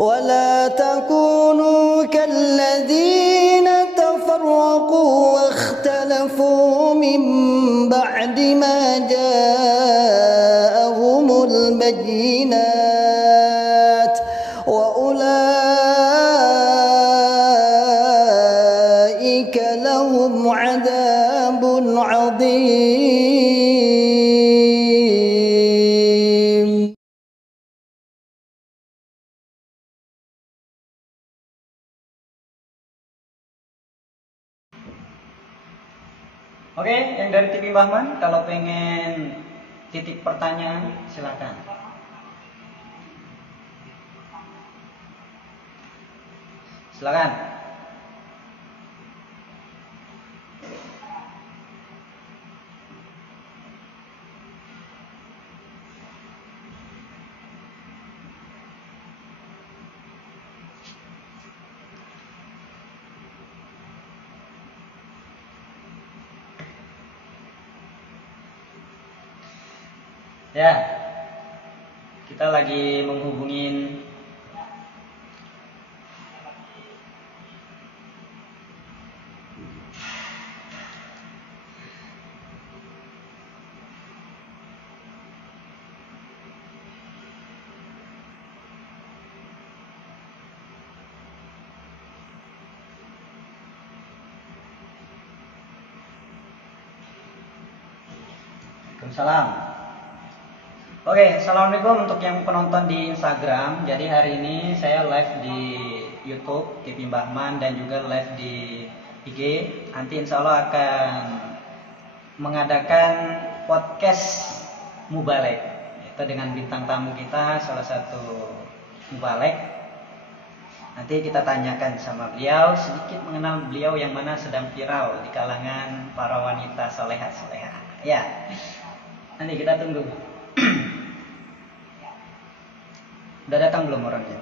ولا تكونوا كالذين تفرقوا واختلفوا من بعد ما جاءهم البينات وأولئك لهم عذاب عظيم. Oke, yang dari TV Bahman, kalau pengen titik pertanyaan, silakan. Silakan. Ya, kita lagi menghubungin Waalaikumsalam. Oke, assalamualaikum untuk yang penonton di Instagram. Jadi hari ini saya live di YouTube TV Bahman dan juga live di IG. Nanti insya Allah akan mengadakan podcast Mubalek. Itu dengan bintang tamu kita, salah satu Mubalek. Nanti kita tanyakan sama beliau, sedikit mengenal beliau yang mana sedang viral di kalangan para wanita soleha-soleha. Ya, nanti kita tunggu. Udah datang belum orangnya?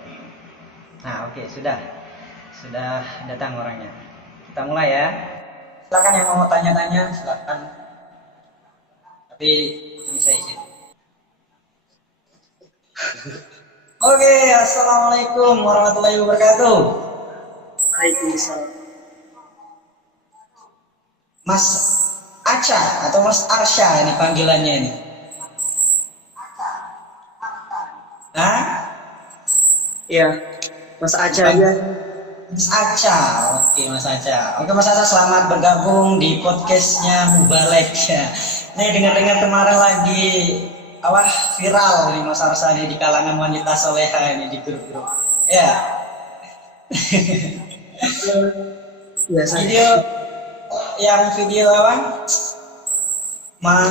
Nah, oke, sudah datang orangnya. Kita mulai ya. Silakan yang mau tanya-tanya, silakan. Tapi ini saya izin. Oke, assalamualaikum warahmatullahi wabarakatuh. Waalaikumsalam. Mas Aca atau Mas Arsya ini panggilannya ini. Hah? Ya, Mas Aca ya. Mas Aca, oke Mas Aca. Oke Mas Aca, selamat bergabung di podcastnya Mubalek ya. Ini dengar-dengar kemarin lagi viral nih Mas Arsani di kalangan wanita soleha ini di grup-grup. Ya. Video apa?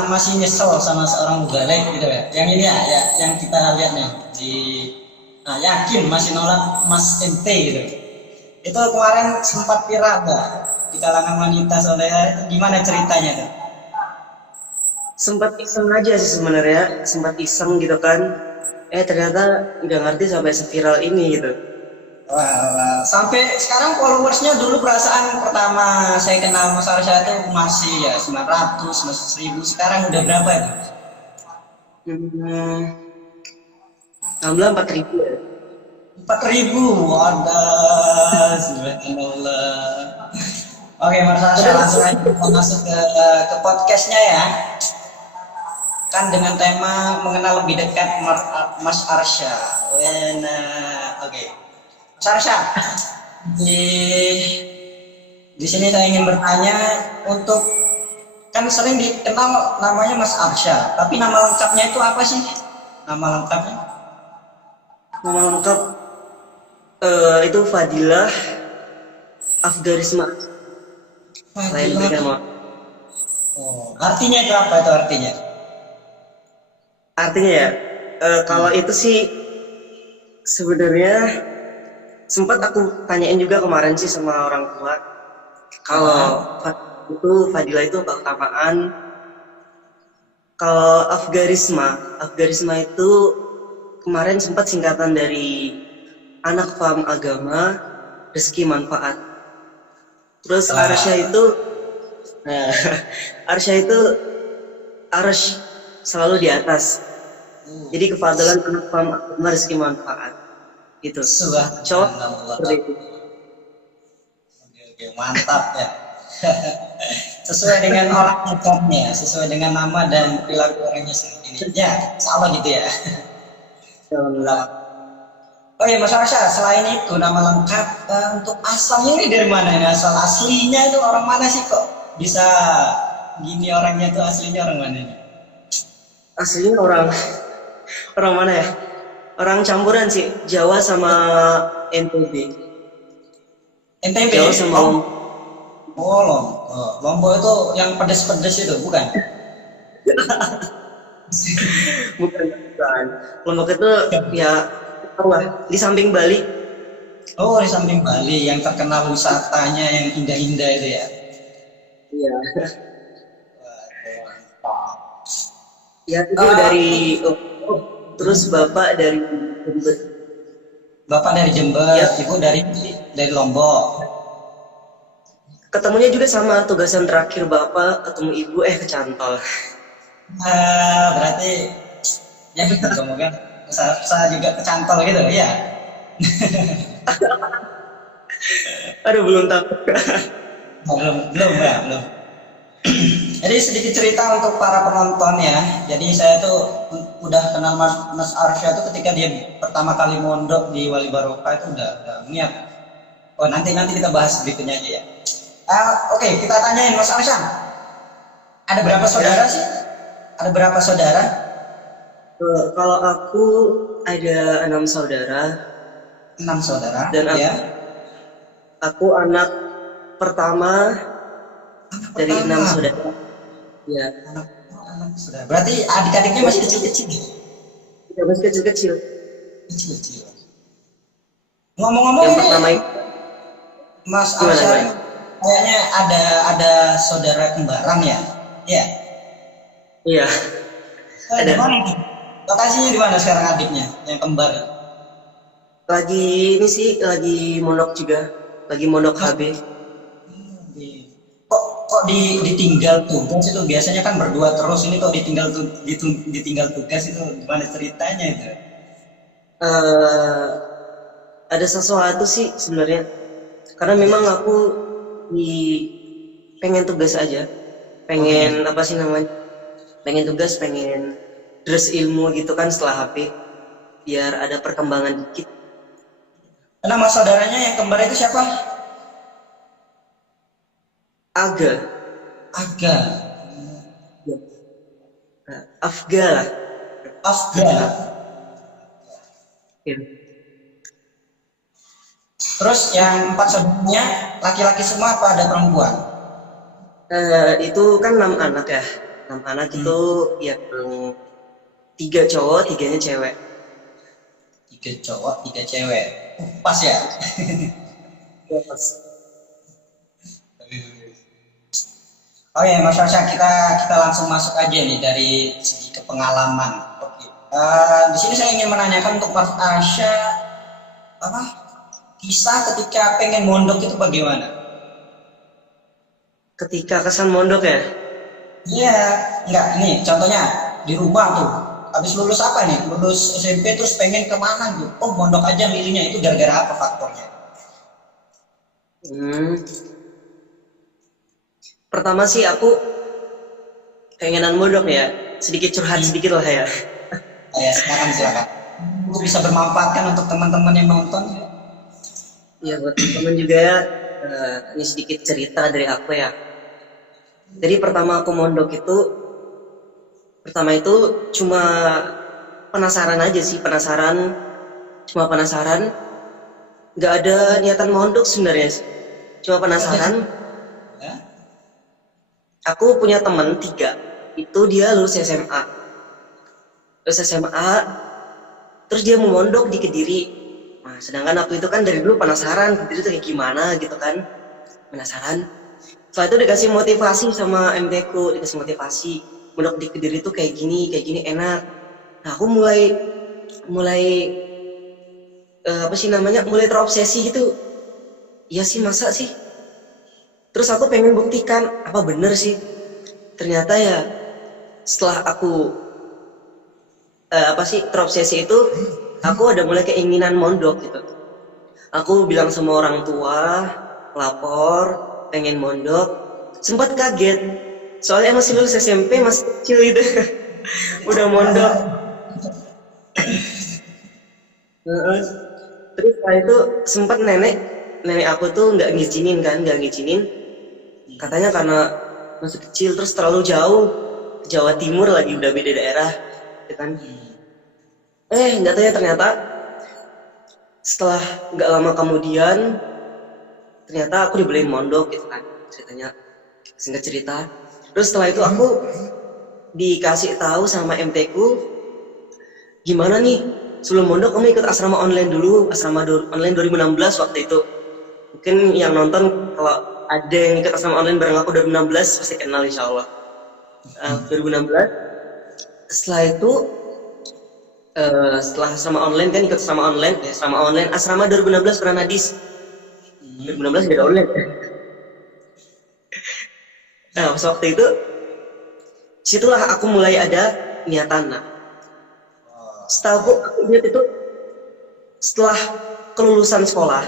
Masih nyesel sama seorang Mubalek gitu ya. Yang ini ya, yang kita lihat nih di yakin masih nolak Mas NT gitu. Itu kemarin sempat viral nggak di kalangan wanita soleha, gimana ceritanya tuh? Sempat iseng aja sih sebenarnya, sempat iseng gitu kan. Ternyata nggak ngerti sampai seviral ini gitu. Wah, sampai sekarang followersnya dulu perasaan pertama saya kenal Mas Arsya itu masih ya 900, masih 1000. Sekarang udah berapa itu? 4.000 ya. 4.000, wadah, subhanallah. Oke, Mas Arsya, langsung aja kita masuk ke podcastnya ya. Kan dengan tema mengenal lebih dekat Mas Arsya. Oke. Mas Arsya, di sini saya ingin bertanya untuk, kan sering dikenal namanya Mas Arsya, tapi nama lengkapnya itu apa sih? Nama lengkapnya? Nama lengkap itu Fadilah Afgarisma. Fadilah. Artinya itu apa itu artinya? Artinya ya, kalau itu sih sebenarnya sempat aku tanyain juga kemarin sih sama orang tua. Kalau Fadilah itu keutamaan. Kalau Afgarisma itu kemarin sempat singkatan dari anak paham agama, rezeki manfaat. Terus Arsya itu, Arsy selalu di atas. Jadi kefadalan anak paham agama, rezeki manfaat. gitu. Cowok Subhanallah. seperti itu. Oke, mantap ya. Sesuai dengan orangnya, sesuai dengan nama dan perilaku orangnya sendiri. Ya, sama gitu ya. Alhamdulillah. Oh ya Mas Arsya, selain itu nama lengkap untuk asalnya ini dari mana ini? Asal aslinya itu orang mana sih kok bisa gini orangnya itu aslinya orang mana ini? Aslinya orang orang mana ya? Orang campuran sih, Jawa sama NTB. NTB? Jawa sama Oh, oh Lombok. Lombok itu yang pedes-pedes itu, bukan? bukan bukan. Lombok itu ya tahu lah, di samping Bali. Oh, di samping Bali yang terkenal wisatanya yang indah-indah itu ya. Iya. Mantap. Ya itu dari terus bapak dari Jember. Bapak dari Jember, Ya. ibu dari Lombok. Ketemunya juga sama tugasan terakhir bapak ketemu ibu kecantol. Berarti ya semoga saya juga kecantol gitu ya. Aduh belum tahu. Oh, belum ya, belum. Jadi sedikit cerita untuk para penonton ya. Jadi saya tuh udah kenal Mas Arsya tuh ketika dia pertama kali mondok di Wali Barokah itu udah niat. Oh nanti kita bahas berikutnya aja ya. Oke, kita tanyain Mas Arsya. Ada berapa saudara sih? Ada berapa saudara? Kalau aku ada 6 saudara 6 saudara. dan Ya. aku anak pertama dari 6 Pertama. saudara. Ya, Anak saudara. Berarti adik-adiknya masih kecil-kecil. ya masih kecil-kecil. Kecil-kecil. Ngomong-ngomong Yang ini pertama itu Mas gimana, Arsya gimana? kayaknya ada saudara kembaran ya? Iya. Iya, Di ada. mana itu? Lokasinya di mana sekarang adiknya yang kembar? Lagi ini sih lagi mondok juga, lagi mondok HB. Kok ditinggal tugas itu biasanya kan berdua terus, ini kok ditinggal tugas itu gimana ceritanya itu? Eh, ada sesuatu sih sebenarnya, karena memang aku di pengen tugas aja, pengen apa sih namanya, pengen tugas, pengen terus ilmu gitu kan setelah HP, biar ada perkembangan dikit. Nama saudaranya yang kembar itu siapa? Aga, Aga. Afga lah. Afga. Ya. Terus yang 4 saudaranya laki-laki semua apa ada perempuan? Itu kan 6 anak ya, 6 anak itu yang 3 cowok, 3-nya cewek. 3 cowok, 3 cewek. Pas ya? Ya, pas. Oh ya Mas Arsya, kita langsung masuk aja nih dari segi kepengalaman. Oke. Di sini saya ingin menanyakan untuk Mas Arsya apa kisah ketika pengen mondok itu bagaimana? Ketika kesan mondok ya, Iya, enggak nih contohnya di rumah tuh. Habis lulus apa nih? Lulus SMP terus pengen kemana gitu? Oh mondok aja milihnya itu gara-gara apa faktornya? pertama sih aku pengenan mondok ya, sedikit curhat sedikit lah ya. Ya silakan. Itu bisa bermanfaat untuk teman-teman yang nonton. Ya buat teman juga ya, ini sedikit cerita dari aku ya. Jadi pertama aku mondok itu, pertama itu cuma penasaran aja sih, cuma penasaran, nggak ada niatan mondok sebenarnya sih. Cuma penasaran. Ya? Aku punya teman 3, itu dia lulus SMA, terus dia mau mondok di Kediri. Nah, sedangkan aku itu kan dari dulu penasaran Kediri itu kayak gimana gitu kan, penasaran. Setelah itu dikasih motivasi sama MT ku, dikasih motivasi mondok di Kediri itu kayak gini enak. Nah aku mulai apa sih namanya, mulai terobsesi gitu. Iya sih, masa sih. Terus aku pengen buktikan apa bener sih. Ternyata ya setelah aku apa sih terobsesi itu, aku ada mulai keinginan mondok gitu. Aku bilang sama orang tua, lapor, pengen mondok. Sempat kaget, soalnya masih lulus SMP, masih kecil gitu. Udah mondok. Heeh. Terus setelah itu sempat nenek aku tuh nggak ngizinin. Katanya karena masih kecil, terus terlalu jauh, Jawa Timur lagi, udah beda daerah, ya kan? Nggak tahu ya, ternyata setelah nggak lama kemudian ternyata aku dibolehin mondok gitu kan, ceritanya, singkat cerita. Terus setelah itu aku dikasih tahu sama MT ku, gimana nih sebelum mondok kamu ikut asrama online dulu, online 2016 waktu itu. Mungkin yang nonton kalau ada yang ikut asrama online bareng aku 2016 pasti kenal insya Allah. 2016. Setelah itu setelah asrama online kan ikut asrama online asrama 2016 pernah Nadis. 2016 beda online. Nah, pas waktu itu situlah aku mulai ada niatan. Nah, setahu aku ingat itu setelah kelulusan sekolah,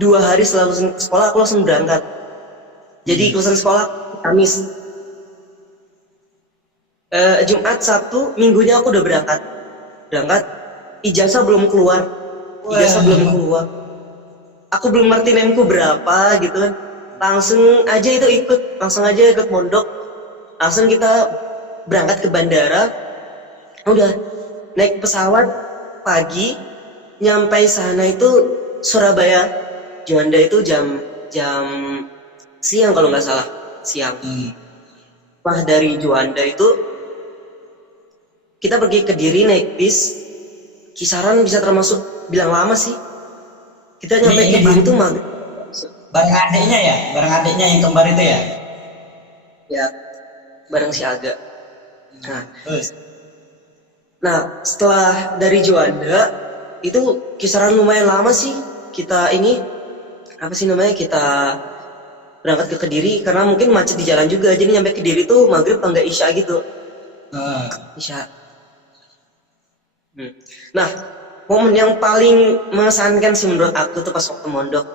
2 hari setelah lulusan sekolah aku langsung berangkat. Jadi kelulusan sekolah Kamis, Jumat, Sabtu, Minggunya aku udah berangkat. Ijazah belum keluar. Aku belum ngerti nemku berapa gitu kan. Langsung aja ikut mondok. Langsung kita berangkat ke bandara. Udah naik pesawat pagi, nyampe sana itu Surabaya, Juanda itu jam siang kalau nggak salah, siang. Wah, dari Juanda itu kita pergi ke Kediri naik bis, kisaran bisa termasuk bilang lama sih. Kita nyampe Kediri itu maghrib. Bareng adiknya yang kembar itu ya? Ya, bareng si Aga. Nah, setelah dari Juanda itu kisaran lumayan lama sih kita kita berangkat ke Kediri, karena mungkin macet di jalan juga. Jadi nyampe Kediri tuh maghrib apa enggak isya gitu. Isya. Nah, momen yang paling mengesankan sih menurut aku tuh pas waktu mondok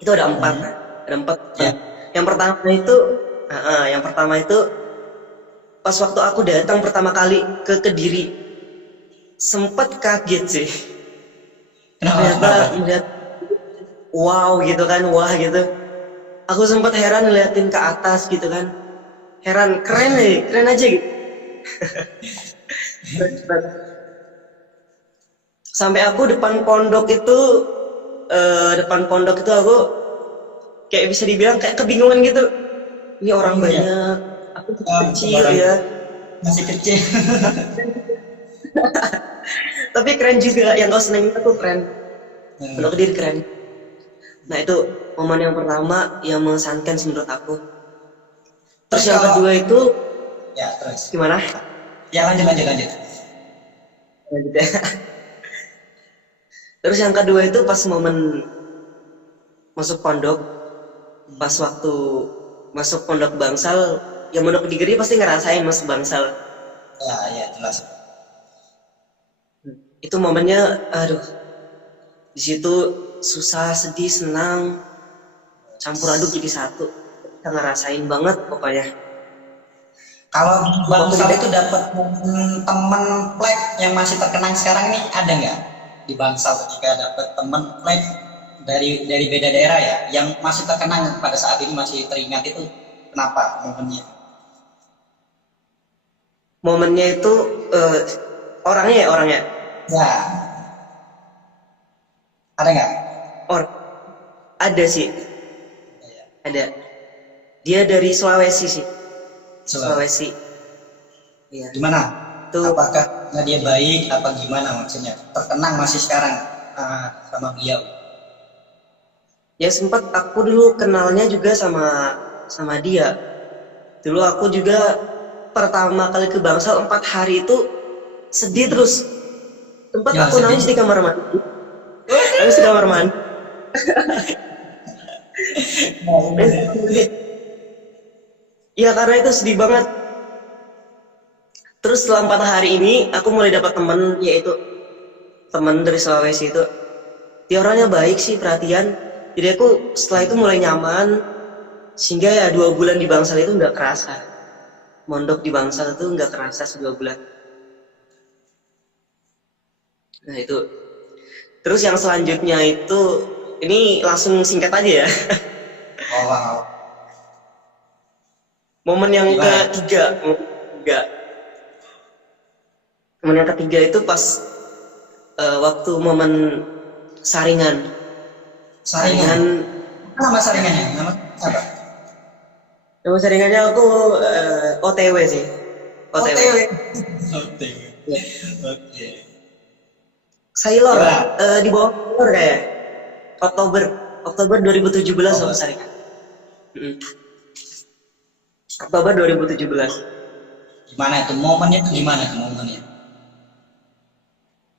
itu ada 4. Ya. Yang pertama itu pas waktu aku datang pertama kali ke Kediri, sempat kaget sih. Ternyata melihat wow gitu kan, wah gitu. Aku sempat heran ngeliatin ke atas gitu kan. Heran, keren aja gitu. Sampai aku depan pondok itu aku kayak bisa dibilang kayak kebingungan gitu. Ini orang banyak, aku kecil ya. Masih kecil. Tapi keren juga, yang kau seneng itu keren. Pondok Kediri keren. Nah, itu momen yang pertama yang mengesankan sih menurut aku. Terus yang kedua itu ya, terus gimana? Ya, lanjut. Lanjut ya. Terus yang kedua itu pas momen masuk pondok, pas waktu masuk pondok Bangsal, yang pondok di Kediri pasti ngerasain masuk Bangsal. Ya, jelas. Itu momennya, aduh, di situ susah, sedih, senang, campur aduk jadi satu. Kita ngerasain banget pokoknya. Kalau Bangsal itu dapat teman plek yang masih terkenang sekarang nih, ada nggak di Bangsal ketika dapat teman plek dari beda daerah ya, yang masih terkenang pada saat ini, masih teringat, itu kenapa momennya? Momennya itu orangnya. Ya, ada nggak? Ada sih. Ada. Dia dari Sulawesi sih. Sulawesi. Iya. Gimana? Tuh. Apakah dia baik apa gimana maksudnya? Terkenang masih sekarang sama beliau? Ya sempat aku dulu kenalnya juga sama dia. Dulu aku juga pertama kali ke Bangsal 4 hari itu sedih terus. Sempat Ya, aku nangis di kamar mandi. Iya, karena itu sedih banget. Terus setelah 4 hari ini aku mulai dapat teman, yaitu teman dari Sulawesi itu. Dia orangnya baik sih, perhatian. Jadi aku setelah itu mulai nyaman, sehingga ya 2 bulan di Bangsal itu nggak kerasa. Mondok di Bangsal itu nggak kerasa 2 bulan. Nah itu. Terus yang selanjutnya itu, ini langsung singkat aja ya. Oh, wow. Momen yang Gimana? ketiga, momen yang ketiga itu pas waktu momen saringan. Saringan. Nama saringannya? Nama apa? Nama saringannya aku OTW sih. OTW. OTW. OTW. Ya. Oke. Sailor Coba. di bawah Sailor kayak Oktober 2017 sama saringan. Oktober 2017. Gimana itu momennya tuh gimana tuh momennya?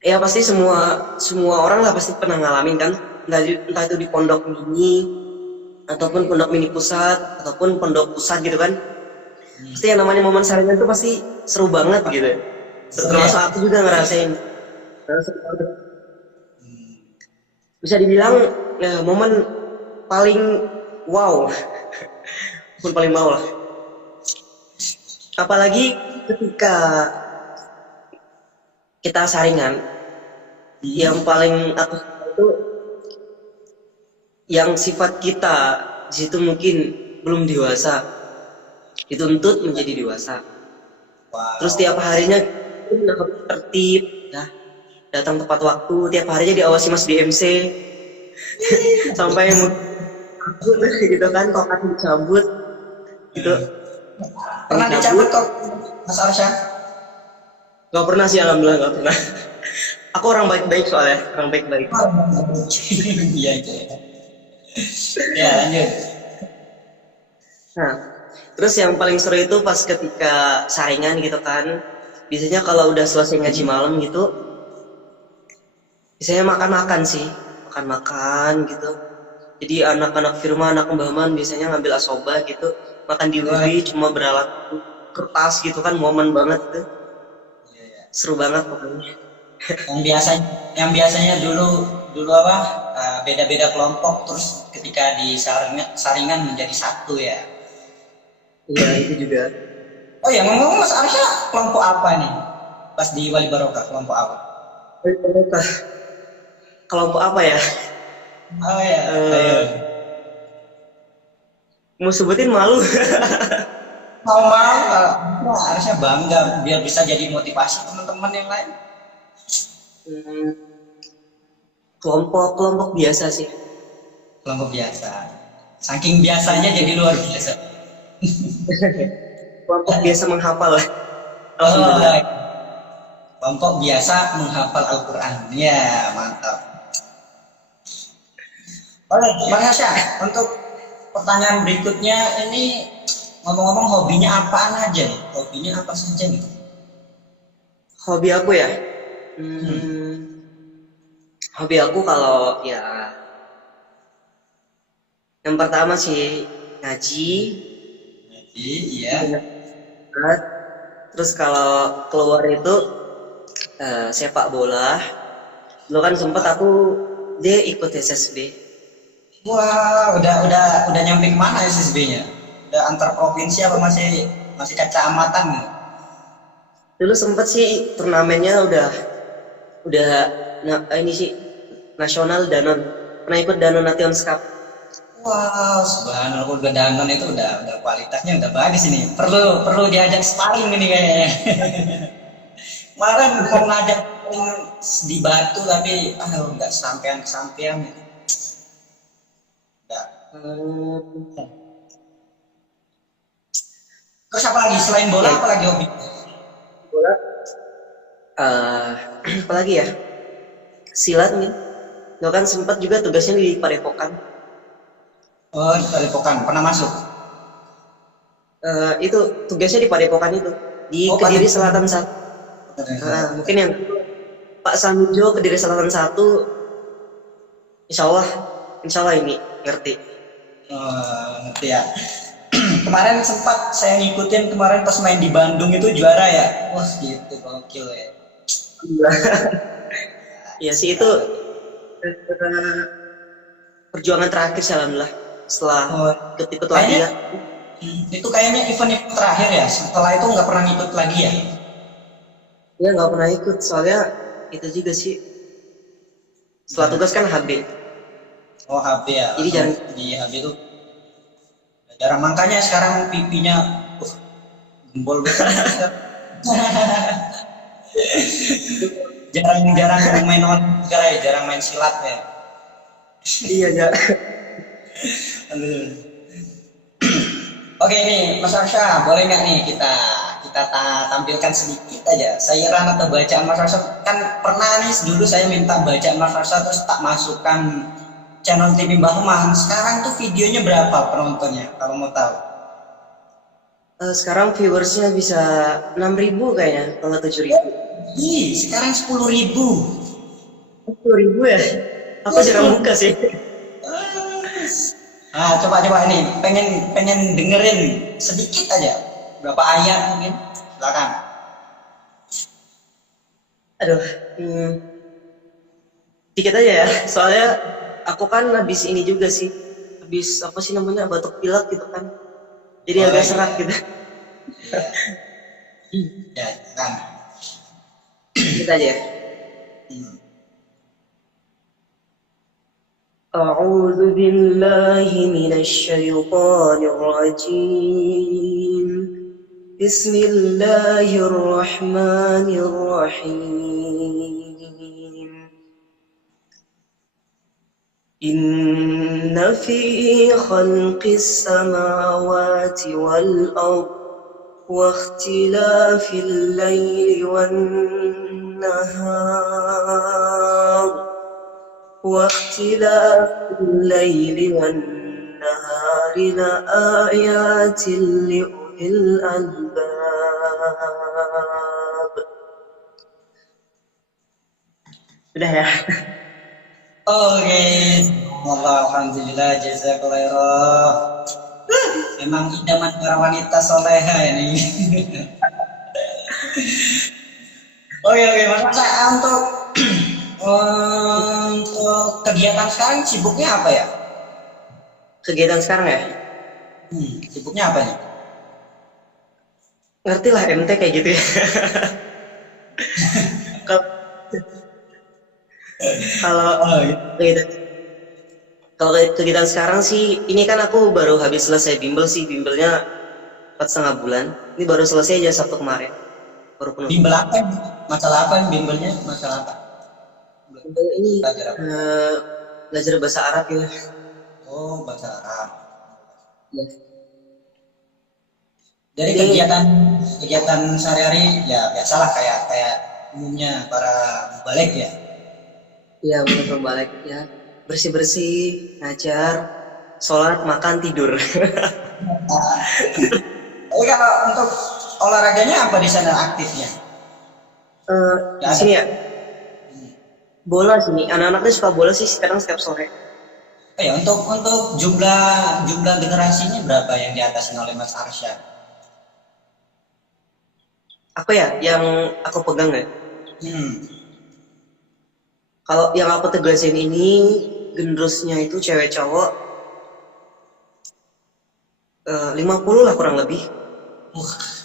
Ya pasti semua orang lah pasti pernah ngalamin kan, entah itu di pondok mini ataupun pondok mini pusat ataupun pondok pusat gitu kan. Pasti yang namanya momen saringan itu pasti seru banget gitu. Termasuk aku juga ngerasain. Seru banget. Bisa dibilang momen paling wow. Momen paling wow lah. Apalagi ketika kita saringan, yang paling aku suka itu yang sifat kita di situ mungkin belum dewasa, dituntut menjadi dewasa. Wow. Terus tiap harinya tertib, ya, datang tepat waktu, tiap harinya diawasi Mas BMC sampai gitu kan, tongkat dicabut gitu. Pernah dicabut kok Mas Arsya? Gak pernah sih, alhamdulillah gak pernah. Aku orang baik-baik soalnya, orang baik-baik. Iya itu. Ya lanjut. Nah, terus yang paling seru itu pas ketika saringan gitu kan. Biasanya kalau udah selesai ngaji malam gitu, biasanya makan-makan sih, makan-makan gitu. Jadi anak-anak firma, anak pembahaman biasanya ngambil asoba gitu, makan di wiwi cuma beralat kertas gitu kan, momen banget tuh. Seru banget pokoknya. Yang biasanya dulu apa beda-beda kelompok terus ketika di saringan menjadi satu ya. Iya itu juga. Oh ya ngomong Mas Arsya kelompok apa nih? Pas di Wali Barokah kelompok apa? Kelompok apa ya? Oh ya. Ayo. Mau sebutin malu. Mau harusnya bangga biar bisa jadi motivasi teman-teman yang lain. Kelompok biasa sih. Kelompok biasa. Saking biasanya jadi luar biasa. Kelompok biasa menghafal lah. Oh, kelompok biasa menghafal Al-Quran. Ya mantap. Oke, Bang Hasya, untuk pertanyaan berikutnya ini ngomong-ngomong hobinya apaan aja nih? Hobinya apa saja nih? Hobi aku ya? Hobi aku kalau ya yang pertama sih ngaji. Ngaji, iya. Terus kalau keluar itu sepak bola. Dulu kan sempet aku dia ikut SSB. Wah, udah nyampe kemana SSB-nya? Udah antar provinsi apa masih kecamatan nih? Dulu sempet sih turnamennya udah ini sih nasional Danon. Pernah ikut Danon Nations Cup. Wow, subhanallah udah Danon itu udah kualitasnya udah bagus ini. Perlu diajak sparring ini kayaknya. Kemarin mau ngajak di Batu tapi nggak kesampean. Terus apa lagi selain bola apa lagi hobi? Bola apa lagi ya? Silat nih. Lo kan sempat juga tugasnya di Padepokan. Oh, di Padepokan pernah masuk? Itu tugasnya di Padepokan itu di Kediri Selatan 1. Mungkin yang Pak Samijo Kediri Selatan 1. Insya Allah ini ngerti. Ngerti ya. Kemarin sempat saya ngikutin kemarin pas main di Bandung itu juara ya. Wah gitu gokil ya. Ya sih itu eh, perjuangan terakhir sih alhamdulillah setelah Oh, ikut-ikut kayaknya latihan. itu kayaknya event terakhir ya. Setelah itu nggak pernah ngikut lagi ya. Ya nggak pernah ikut soalnya itu juga sih setelah Jarang. tugas kan HB. Oh HB ya. Jadi Langsung jarang. di HB itu jarang. Makanya sekarang pipinya gembol banget. Jarang-jarang main olahraga ya, jarang main silat ya. Iya ya. Aduh. Oke nih, Mas Arsha, boleh nggak nih kita tampilkan sedikit aja sairan atau bacaan Mas Arsha? Kan pernah nih dulu saya minta bacaan Mas Arsha terus tak masukkan channel TV Bahman. Sekarang tuh videonya berapa penontonnya? Kalau mau tahu? Sekarang viewersnya bisa 6.000 kayaknya kalau 7.000. Ih, sekarang 10.000. 10.000 ya? Aku jarang buka sih. Nah, coba ini pengen dengerin sedikit aja. Berapa ayat mungkin? Silakan. Aduh, dikit aja ya. Soalnya aku kan habis ini juga sih. Habis apa sih namanya batuk pilek gitu kan. Jadi Oh, agak iya. serak gitu. Ya, kan. Kita aja ya. Hmm. أعوذ بالله من الشيطان الرجيم بسم الله الرحمن الرحيم إن في خلق السماوات والأرض واختلاف الليل والنهار لآيات لأولي الألباب. Udah ya. Oke, alhamdulillah, jazakallah. Emang idaman para wanita soleha ini. Oke, Mas Aksa, untuk kegiatan sekarang sibuknya apa ya? Kegiatan sekarang ya? Sibuknya apa nih? Ngerti lah MT kayak gitu ya. Kalau Oh, iya. kegiatan kalau kegiatan sekarang sih, ini kan aku baru habis selesai bimbel sih, bimbelnya 4,5 bulan. Ini baru selesai aja Sabtu kemarin. Baru penuh. Bimbel apa? Masalah apa bimbelnya? Masalah apa? Bimbel ini Belajar apa? belajar bahasa Arab ya. Oh, bahasa Arab. Ya. Jadi Ini kegiatan sehari-hari ya biasalah kayak umumnya para balik ya. ya benar balik ya. Bersih-bersih, ngajar, sholat, makan, tidur. Tapi kalau untuk olahraganya apa di sana aktifnya? Di sini ya, bola sini. Anak-anaknya suka bola sih sekarang setiap sore. Oh ya, untuk jumlah generasinya berapa yang diatasin oleh Mas Arsya? Apa ya yang aku pegang ya? Kalau yang aku tegasin ini gendrusnya itu cewek cowok 50 lah kurang lebih.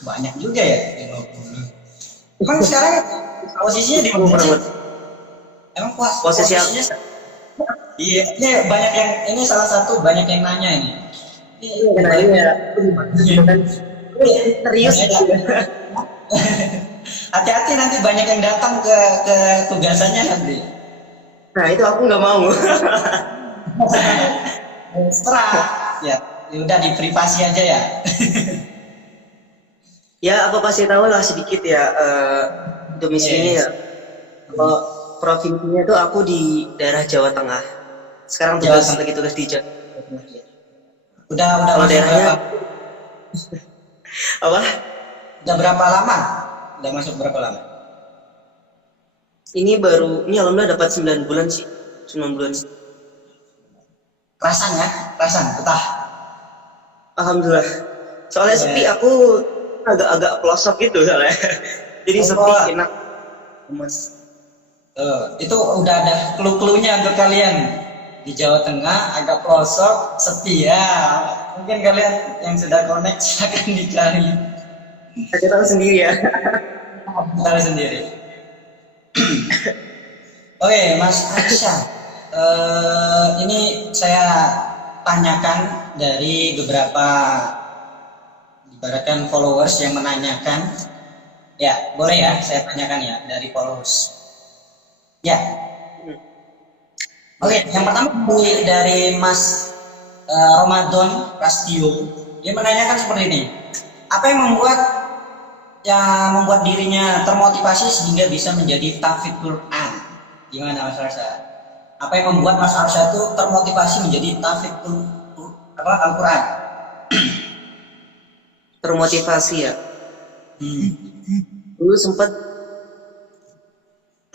Banyak juga ya 50. Emang sekarang posisinya di mana Kurang sih? lebih. Emang Posisi posisinya? Iya, ini banyak yang ini salah satu banyak yang nanya ini. Kenalin ya, kan serius. Hati-hati nanti banyak yang datang ke tugasannya nanti. Nah itu aku nggak mau. Setelah ya udah di privasi aja ya. Ya aku kasih tahu lah sedikit ya domisilinya ya. Kalau provinsinya tuh aku di daerah Jawa Tengah. Sekarang lagi tugas di Jawa Tengah. Udah Kalau daerahnya berapa? apa? Udah berapa lama? Udah masuk berapa lama? Ini alhamdulillah dapat 9 bulan sih. 9 bulan. Kerasan betah. Alhamdulillah. Soalnya sepi, aku agak pelosok gitu soalnya. Jadi sepi, enak. Mas. Itu udah ada clue-cluenya untuk kalian. Di Jawa Tengah, agak pelosok, setia. Mungkin kalian yang sudah connect silahkan dicari. Saya tahu sendiri ya. Tahu sendiri. Oke, Mas Aksha. Ini saya tanyakan dari beberapa ibaratkan followers yang menanyakan. Ya, boleh ya saya tanyakan ya dari followers. Ya, oke, yang pertama dari Mas Ramadan Prastio, dia menanyakan seperti ini. Apa yang membuat dirinya termotivasi sehingga bisa menjadi tahfidz Quran? Gimana Mas Arsha? Apa yang membuat Mas Arsha itu termotivasi menjadi tahfidz Al-Quran? Termotivasi ya.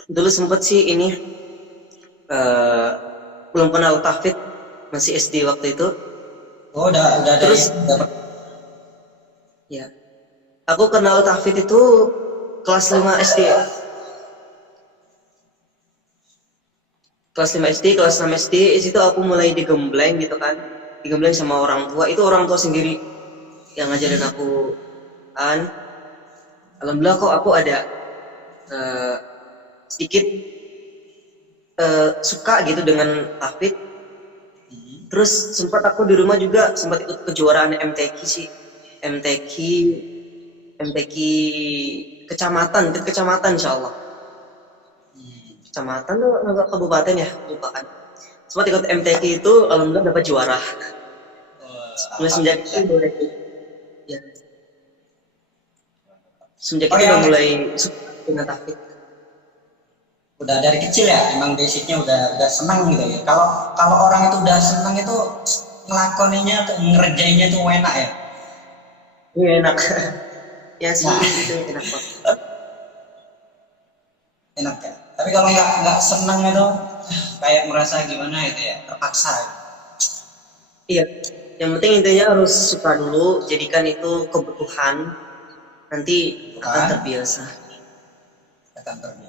Dulu sempet sih ini belum kenal tahfidz, masih SD waktu itu. Oh, udah ada. Terus ya, aku kenal tahfidz itu kelas 5 SD. Kelas 5 SD, kelas 6 SD, itu aku mulai digembleng gitu kan. Digembleng sama orang tua, itu orang tua sendiri yang ngajarin aku kan. Alhamdulillah kok aku ada sedikit suka gitu dengan tahfidz. Terus sempat aku di rumah juga sempat ikut kejuaraan MTQ sih. MTQ kecamatan, tingkat kecamatan insyaallah. Kecamatan tuh enggak kabupaten ya, lupa kan. Sempat ikut MTQ itu alhamdulillah dapat juara. Semenjak itu mulai ya. Semenjak itu udah mulai suka dengan tahfidz. Udah dari kecil ya, emang basicnya udah senang gitu ya. Kalau orang itu udah senang itu ngelakoninya atau ngerjainnya tuh enak ya. Iya enak. Ya sih itu enak banget. Enak ya. Tapi kalau nggak senang itu kayak merasa gimana itu ya, terpaksa. Iya. Yang penting intinya harus suka dulu, jadikan itu kebutuhan. Nanti akan terbiasa. Akan terbiasa.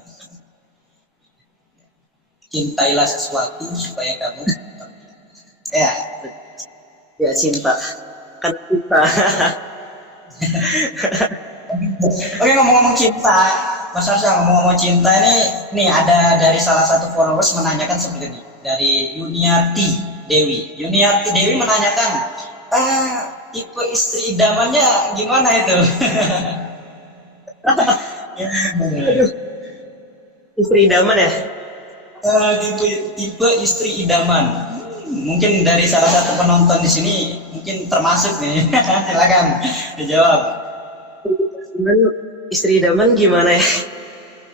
Cintailah sesuatu supaya kamu ya cinta kan cinta. Oke, ngomong-ngomong cinta, Mas Arsha, ngomong-ngomong cinta ini ada dari salah satu followers menanyakan seperti ini dari Yuniati Dewi menanyakan tipe istri idamannya gimana itu? Istri idaman ya? Tipe istri idaman. Mungkin dari salah satu penonton di sini mungkin termasuk nih. Silakan dijawab. Istri idaman gimana ya?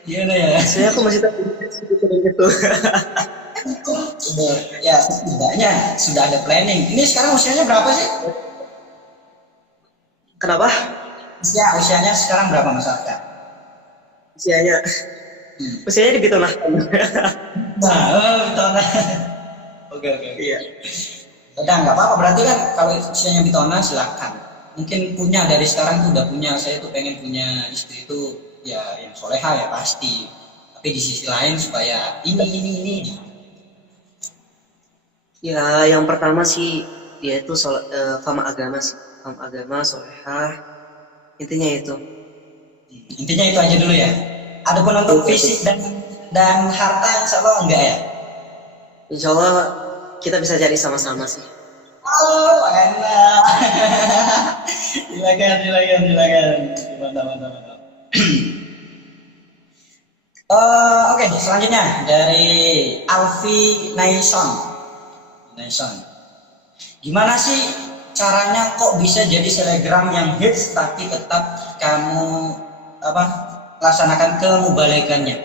Gimana ya? Saya aku masih tahu gitu. Ya setidaknya sudah ada planning. Ini sekarang usianya berapa sih? Kenapa? Usianya sekarang berapa Mas Arka? Usianya dibitonah. Bitonah. Oke. Iya. Udah nggak apa-apa, berarti kan kalau usianya bitonah silakan. Mungkin punya dari sekarang tuh udah punya. Saya tuh pengen punya istri itu ya yang soleha ya pasti. Tapi di sisi lain supaya ini. Ya, yang pertama sih yaitu faham agama sih. Faham agama, solehah. Intinya itu. Intinya itu aja dulu ya. Adapun untuk fisik dan harta insya Allah enggak ya? Insya Allah kita bisa cari sama-sama sih. Oh enak. Silakan. Mantap. Oke, selanjutnya dari Alfi Naison. Gimana sih caranya kok bisa jadi selebgram yang hits tapi tetap kamu laksanakan kemubalekannya?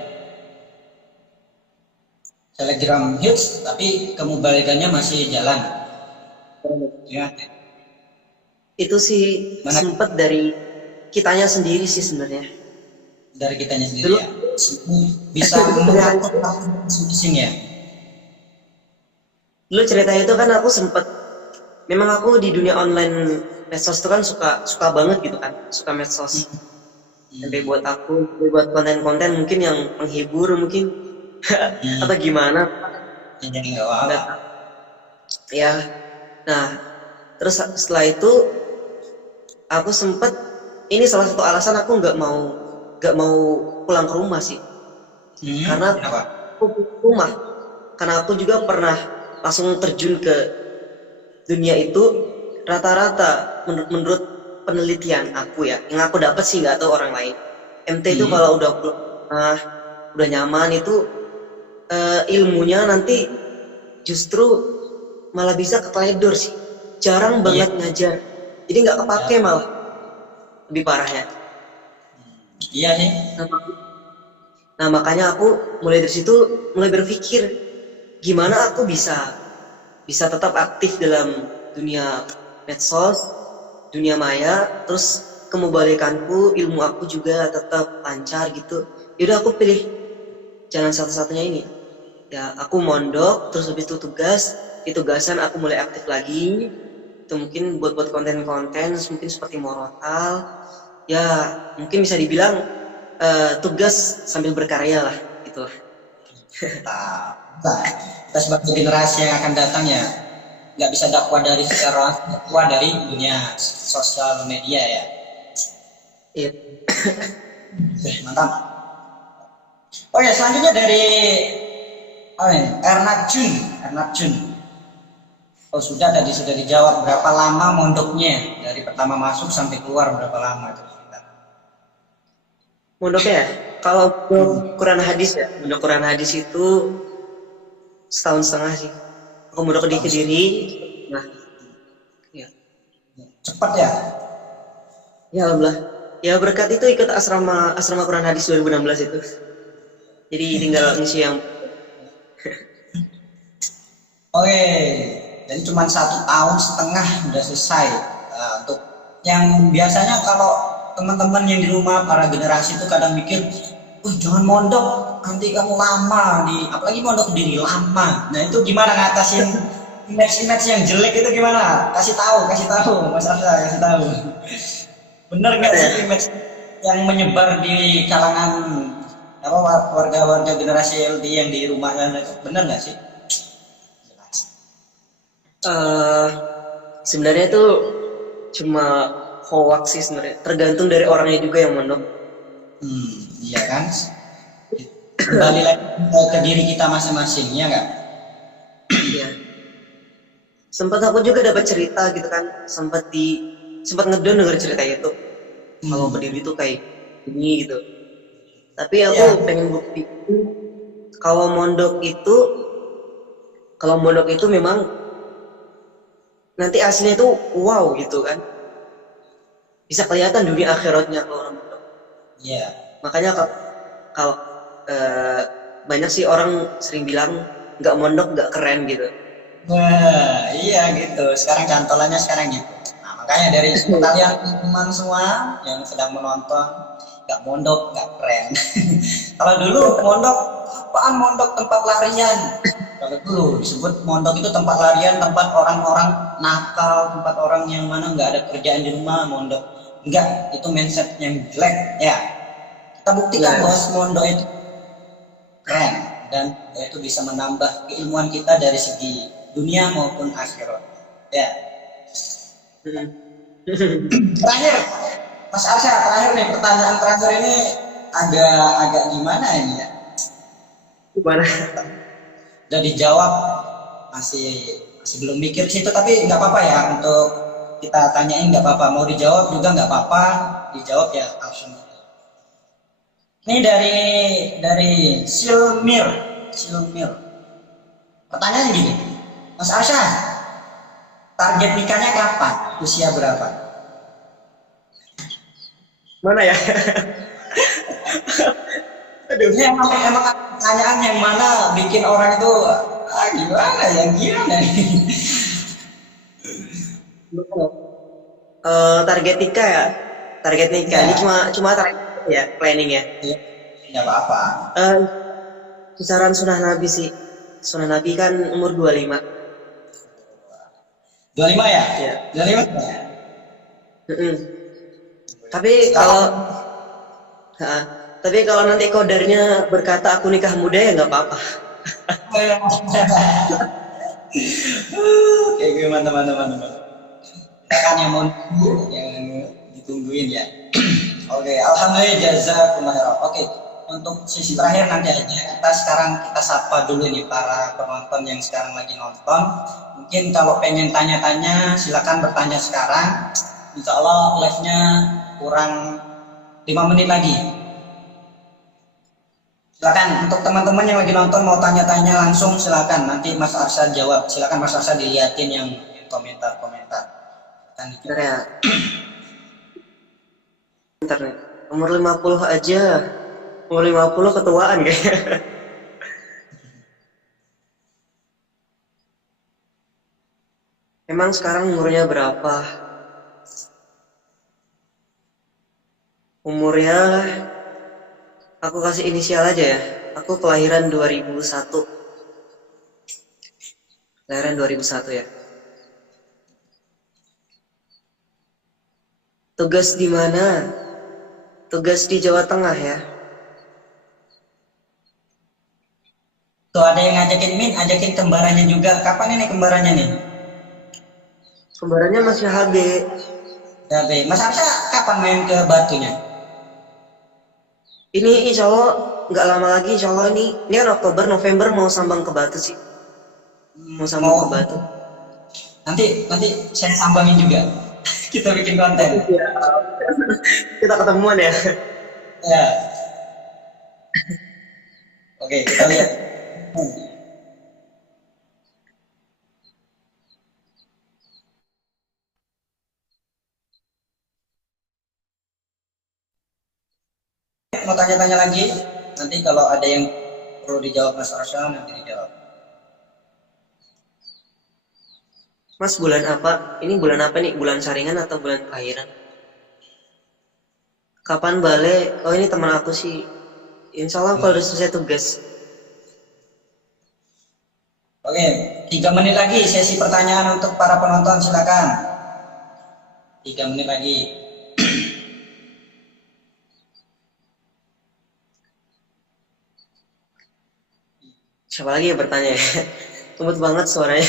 Selebgram hits tapi kemubalekannya masih jalan. Ya. Itu sih sempat dari kitanya sendiri sih sebenarnya. Dari kitanya sendiri ya. Bisa mengatur masing-masing ya. Dulu ceritanya itu kan aku sempet, memang aku di dunia online medsos itu kan suka banget gitu kan, suka medsos. Sampai buat konten-konten mungkin yang menghibur mungkin atau gimana? Jadi nggak apa-apa. Nggak tahu. Ya, nah terus setelah itu aku sempet, ini salah satu alasan aku nggak mau pulang ke rumah sih, karena Kenapa? aku punya rumah, karena aku juga pernah langsung terjun ke dunia itu. Rata-rata menurut penelitian aku ya, yang aku dapat sih, nggak tahu orang lain, MT itu kalau udah nyaman itu ilmunya nanti justru malah bisa keteledor sih, jarang banget ngajar, jadi nggak kepake malah, lebih parahnya. Iya sih. Nah, nah, makanya aku mulai dari situ mulai berpikir gimana aku bisa tetap aktif dalam dunia medsos, dunia maya, terus kemubalikanku, ilmu aku juga tetap lancar gitu. Yaudah aku pilih jalan satu-satunya ini. Ya aku mondok, terus habis itu tugas, di tugasan aku mulai aktif lagi. Itu mungkin buat konten-konten, mungkin seperti Morotal. Ya mungkin bisa dibilang tugas sambil berkarya lah, gitulah. Nah, kita sebagai generasi yang akan datang ya nggak bisa dakwah dari dunia sosial media ya. Iya. Mantap. Oh ya, selanjutnya dari Ernat Jun. Oh sudah, tadi sudah dijawab. Berapa lama mondoknya dari pertama masuk sampai keluar, berapa lama itu? Mondoknya ya, kalau Quran hadis ya, mondok Quran hadis itu setahun setengah sih. Aku mondok di Kediri. Nah, ya, Cepat ya. ya alhamdulillah. Ya berkat itu ikut asrama Quran hadis 2016 itu. Jadi tinggal ngisi yang Oke, jadi cuma 1 tahun setengah udah selesai. Untuk yang biasanya kalau teman-teman yang di rumah para generasi itu kadang mikir, wih jangan mondok, nanti kamu lama apalagi mondok sendiri lama. Nah itu gimana ngatasin image yang jelek itu gimana? Kasih tahu, Mas Arsa, kasih tahu. Bener nggak sih image yang menyebar di kalangan warga-warga generasi LD yang di rumahnya itu bener nggak sih? sebenarnya itu cuma hoax sih sebenarnya. Tergantung dari orangnya juga yang mondok. Iya kan? Kembali lagi ke diri kita masing-masing, ya nggak? Iya. Sempat aku juga dapat cerita gitu kan, sempat ngedon denger cerita itu. Kalau berdiri itu kayak ini gitu. Tapi aku pengen buktiin kalau mondok itu memang nanti aslinya itu wow gitu kan. Bisa kelihatan dunia akhiratnya kalau orang mondok. Iya. Makanya kalau banyak sih orang sering bilang nggak mondok nggak keren gitu. Nah, iya gitu. Sekarang cantolannya sekarang gitu. Nah, makanya dari kalian teman semua yang sedang menonton, nggak mondok, nggak keren. Kalau dulu mondok, apaan mondok tempat larian? Kalau dulu disebut mondok itu tempat larian, tempat orang-orang nakal, tempat orang yang mana nggak ada kerjaan di rumah, mondok. Enggak, itu mindset yang jelek ya. Kita buktikan bahwa mondok itu keren dan itu bisa menambah keilmuan kita dari segi dunia maupun akhirat. Ya. Terakhir, Mas Arsya, terakhir nih pertanyaan terakhir ini agak gimana ini ya? Gimana? Udah dijawab, masih belum mikir situ, tapi nggak apa-apa ya untuk kita tanyain, nggak apa-apa. Mau dijawab juga nggak apa-apa, dijawab ya langsung. Ini dari Silmir. Pertanyaannya gini, Mas Arsya, target nikahnya kapan? Usia berapa? Mana ya? Aduh, ini emang pertanyaan yang mana bikin orang itu gimana nih? Target nikah ya? Target nikah ini cuma target ya, planning ya. Nggak apa-apa. Kisaran sunnah Nabi sih. Sunnah Nabi kan umur 25. 25 ya? Iya. 25 ya? Tapi kalau Tapi kalau nanti kodarnya berkata aku nikah muda ya nggak apa-apa. Oke, gimana teman-teman? Kita kan yang mau nunggu, yang ditungguin ya. Oke, alhamdulillah jazakumullah khairan. Oke, untuk sesi terakhir nanti aja kita sapa dulu nih para penonton yang sekarang lagi nonton. Mungkin kalau pengen tanya-tanya silakan bertanya sekarang. Insya Allah live-nya kurang 5 menit lagi. Silakan untuk teman-teman yang lagi nonton mau tanya-tanya langsung silakan. Nanti Mas Arsa jawab. Silakan Mas Arsa dilihatin yang komentar-komentar. Bentar ya. Internet. Umur 50 aja. Umur 50 ketuaan kayaknya. Emang sekarang umurnya berapa? Umurnya aku kasih inisial aja ya. Aku kelahiran 2001. Kelahiran 2001 ya. Tugas di mana? Tugas di Jawa Tengah ya. Tuh ada yang ajakin kembarannya juga. Kapan ini kembarannya nih? Kembarannya masih HB. Ya, Mas Arsa kapan main ke Batunya? Ini insya Allah nggak lama lagi, insya Allah ini kan Oktober, November mau sambang ke Batu sih. Mau sambang ke Batu. Nanti saya sambangin juga. Kita bikin konten. Kita ketemuan ya. Ya. Oke, kita lihat. Mau tanya-tanya lagi? Nanti kalau ada yang perlu dijawab Mas Arsa nanti dijawab. Mas bulan apa? Ini bulan apa nih? Bulan saringan atau bulan kelahiran? Kapan balik? Oh ini teman aku sih. Insya Allah kalau udah selesai tugas. Oke, 3 menit lagi sesi pertanyaan untuk para penonton silakan. 3 menit lagi. Siapa lagi yang bertanya ya? Lembut banget suaranya.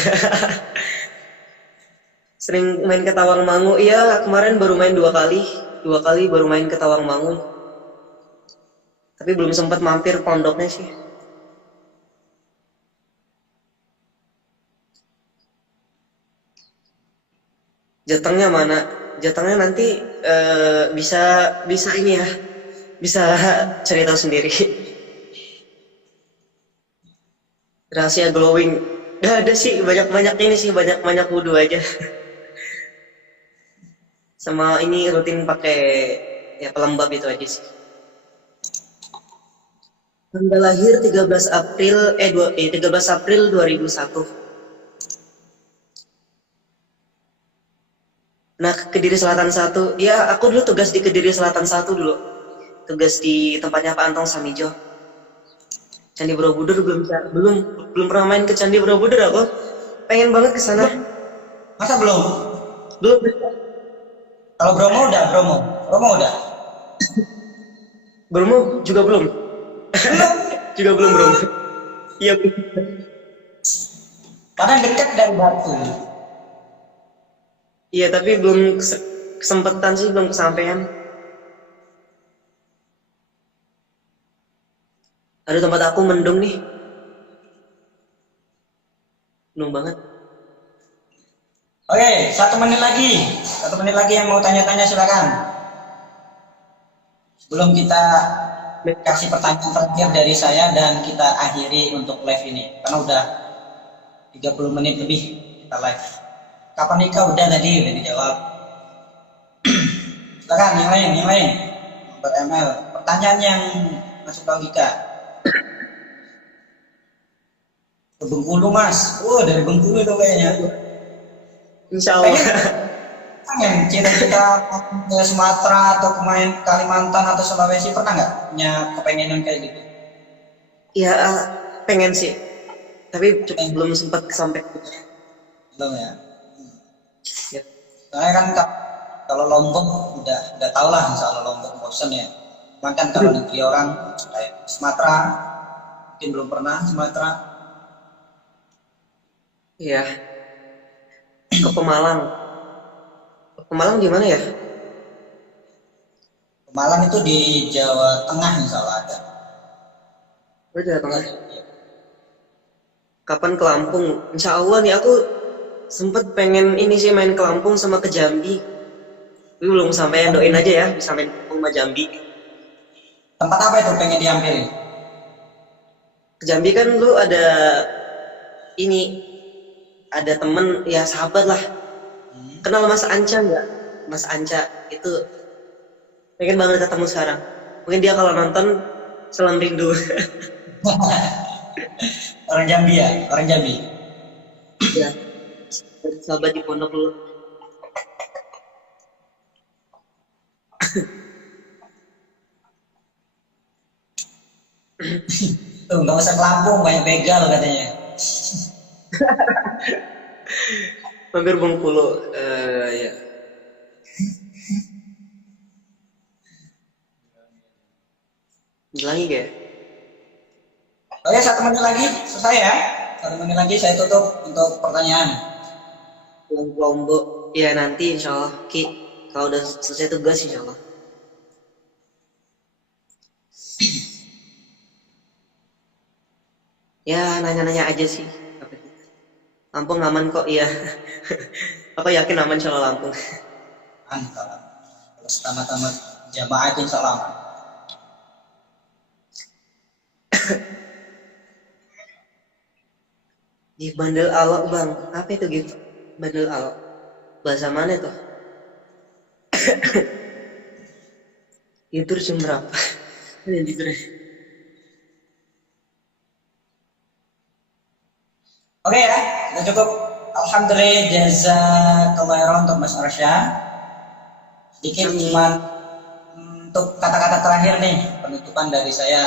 Sering main ke Tawangmangu. Iya, kemarin baru main 2 kali. 2 kali baru main ke Tawangmangu. Tapi belum sempat mampir pondoknya sih. Jatengnya mana? Jatengnya nanti bisa ini ya. Bisa cerita sendiri. Rahasia glowing. Udah ada sih, banyak ini sih, banyak wudhu aja. Sama ini rutin pakai ya pelembab itu aja sih. Tanggal lahir 13 April 13 April 2001. Nah, Kediri Selatan 1. Ya, aku dulu tugas di Kediri Selatan 1 dulu. Tugas di tempatnya Pak Antong Samijo. Candi Borobudur belum pernah main ke Candi Borobudur aku. Pengen banget ke sana. Masa belum? Belum. Kalau Bromo udah. Bromo juga belum. Juga belum Bromo. Iya. Karena dekat dari Batu. Iya, tapi belum kesempatan sih, belum kesampaian. Aduh, tempat aku mendung nih. Mendung banget. Oke, 1 menit lagi. 1 menit lagi yang mau tanya-tanya silakan. Sebelum kita kasih pertanyaan terakhir dari saya dan kita akhiri untuk live ini. Karena udah 30 menit lebih kita live. Kapan nikah? Udah dijawab. Silakan yang lain. Buat ML. Pertanyaan yang masuk logika. Ke Bengkulu Mas. Dari Bengkulu itu kayaknya. Insya Allah. Pengen cita-cita ke Sumatera atau ke Kalimantan atau Sulawesi pernah nggak punya kepengenan kayak gitu? Ya, pengen sih. Tapi belum sempat sampai. Belum ya. Ya. Soalnya kan kalau Lombok udah tau lah, insya Allah Lombok bosen ya. Cuman kan kalau negeri orang kayak Sumatera, mungkin belum pernah Sumatera. Iya, ke Pemalang. Ke Pemalang di mana ya? Malang itu di Jawa Tengah misalnya ada. Oh, Jawa Tengah. Kapan ke Lampung? Insya Allah nih aku sempet pengen ini sih main ke Lampung sama ke Jambi. Tapi belum sampai, doain aja ya bisa main ke Lampung sama Jambi. Tempat apa itu pengen diambil? Ke Jambi kan lu ada ini, ada temen ya sahabat lah. Kenal Mas Anca nggak? Mas Anca itu pengen banget ketemu sekarang. Mungkin dia kalau nonton salam rindu. Orang Jambi ya, orang Jambi. Ya, sahabat di pondok lu. Tuh nggak usah ke Lampung, banyak begal katanya. Mampir Bengkulu, ya. Lagi gak? Oke, 1 menit lagi selesai ya. 1 menit lagi saya tutup untuk pertanyaan. Lombok, ya nanti insya Allah Ki, kalau udah selesai tugas insya Allah. Ya nanya-nanya aja sih. Lampung aman kok, iya. Aku yakin aman insya Allah Lampung. Mantap. Terus tamat-tamat jamaah itu insya Allah. Di Bandel Alok bang, apa itu gitu? Bandel Alok, bahasa mana tuh? Tidur jam berapa? Yang tidur ya? Oke ya, kita cukup. Alhamdulillah, jazakallah khairan untuk Mas Arsya. Sedikit cuman untuk kata-kata terakhir nih, penutupan dari saya.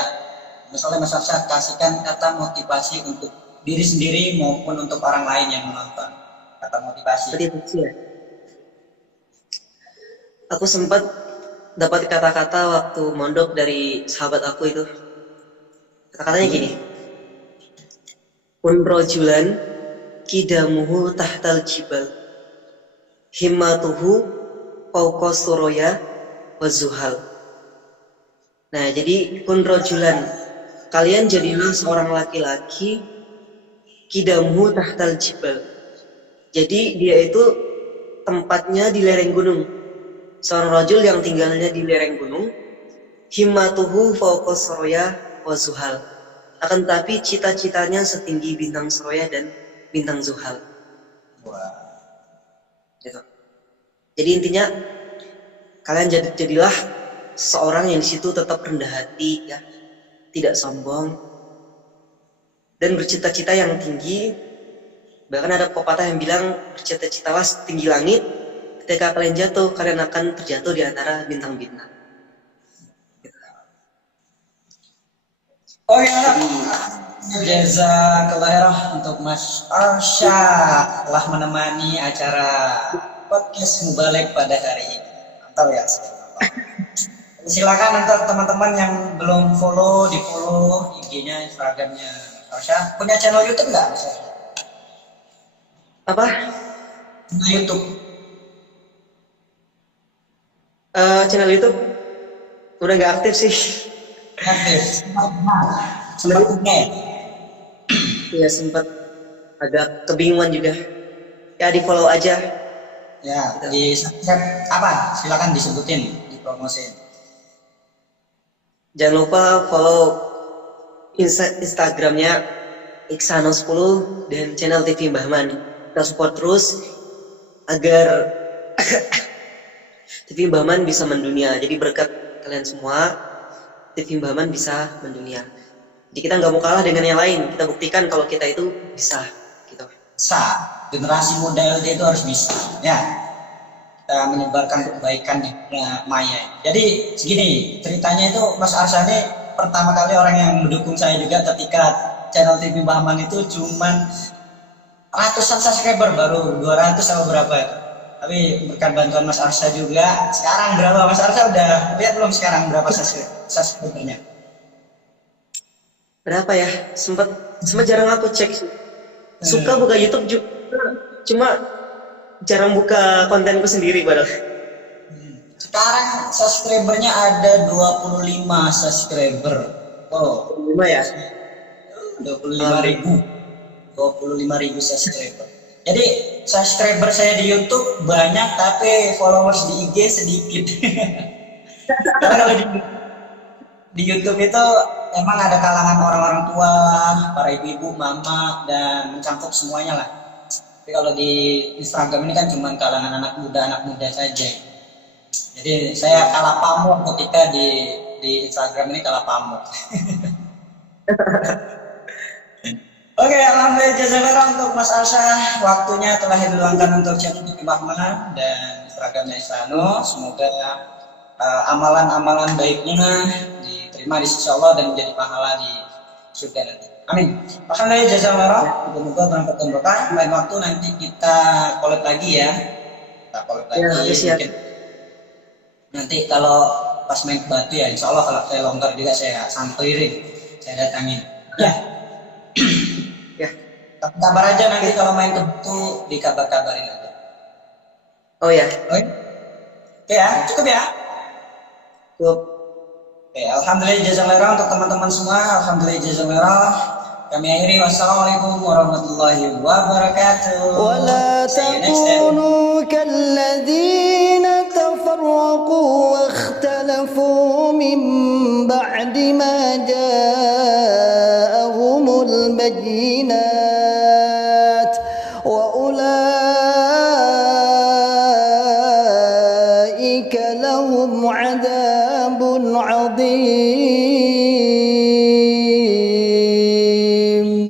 Misalnya Mas Arsya kasihkan kata motivasi untuk diri sendiri maupun untuk orang lain yang menonton. Kata motivasi. Motivasi ya? Aku sempat dapat kata-kata waktu mondok dari sahabat aku itu. Kata-katanya gini. Kun rojulan kidamuhu tahtal jibal himmatuhu fauqa suraya wa zuhal. Nah, jadi kun rojulan, kalian jadilah seorang laki-laki kidamuhu tahtal jibal. Jadi dia itu tempatnya di lereng gunung. Seorang rajul yang tinggalnya di lereng gunung, himmatuhu fauqa suraya wa zuhal. Akan tetapi cita-citanya setinggi bintang Surya dan bintang Zuhal. Wah. Gitu. Jadi intinya kalian jadilah seorang yang di situ tetap rendah hati, ya, tidak sombong, dan bercita-cita yang tinggi. Bahkan ada pepatah yang bilang bercita-citalah setinggi langit. Ketika kalian jatuh, kalian akan terjatuh di antara bintang-bintang. Oke, jazakallah khairan untuk Mas Arsya telah menemani acara podcast Mubalek pada hari ini. Mantap ya. Silakan untuk teman-teman yang belum follow, di follow IG-nya, Instagram-nya Mas Arsya. Punya channel YouTube nggak Mas Arsya? Apa? Punya YouTube. Channel YouTube udah nggak aktif sih. Aktif. Sebelumnya. Iya sempat agak kebingungan juga. Ya di follow aja. Ya, di subscribe apa? Silakan disebutin, dipromosin. Jangan lupa follow Instagramnya Iksano10 dan channel TV Mbahman. Kita support terus agar TV Mbahman bisa mendunia. Jadi berkat kalian semua, TV Mbahman bisa mendunia. Jadi kita nggak mau kalah dengan yang lain. Kita buktikan kalau kita itu bisa. Gitu. Bisa. Generasi muda LD itu harus bisa. Ya. Kita menyebarkan kebaikan di maya. Jadi segini ceritanya itu Mas Arsya ini pertama kali orang yang mendukung saya juga ketika channel TV Mbahman itu cuman ratusan subscriber, baru 200 sama berapa itu. Tapi berkat bantuan Mas Arsa juga. Sekarang berapa Mas Arsa udah lihat belum sekarang berapa subscribernya? Berapa ya? Sempat jarang aku cek sih. Suka buka YouTube juga, cuma jarang buka kontenku sendiri padahal. Sekarang subscribernya ada 25 subscriber. Oh, 5 ya? 25.000. 25.000 subscriber. Jadi subscriber saya di YouTube banyak tapi followers di IG sedikit. Karena kalau di YouTube itu emang ada kalangan orang-orang tua, para ibu-ibu, mama, dan mencakup semuanya lah. Tapi kalau di Instagram ini kan cuma kalangan anak muda saja. Jadi saya kalah pamor ketika di Instagram ini kalah pamor. Oke, alhamdulillah jazakallah untuk Mas Arsa, waktunya telah diluangkan untuk channel Kipim Bahman dan Instagramnya Isano. Semoga amalan-amalan baiknya diterima di sisi Allah dan menjadi pahala di surga nanti. Amin. Alhamdulillah jazakallah. Semoga berangkat berkah. Lain waktu nanti kita collab lagi ya. Kita collab lagi. Ya, mungkin nanti kalau pas main ke Batu ya, insya Allah kalau saya longgar juga saya samperin, saya datangin. Ya. Ya. Kabar aja nanti kalau main ke Batu dikabar-kabarin aja. Oh ya. Oke ya, cukup ya. Cukup. Oke, alhamdulillah jazakallah untuk teman-teman semua. Alhamdulillah jazakallah. Kami akhiri, wassalamualaikum warahmatullahi wabarakatuh. ولا تكونوا كالذين تفرقوا واختلفوا من بعد ما جاءهم البينات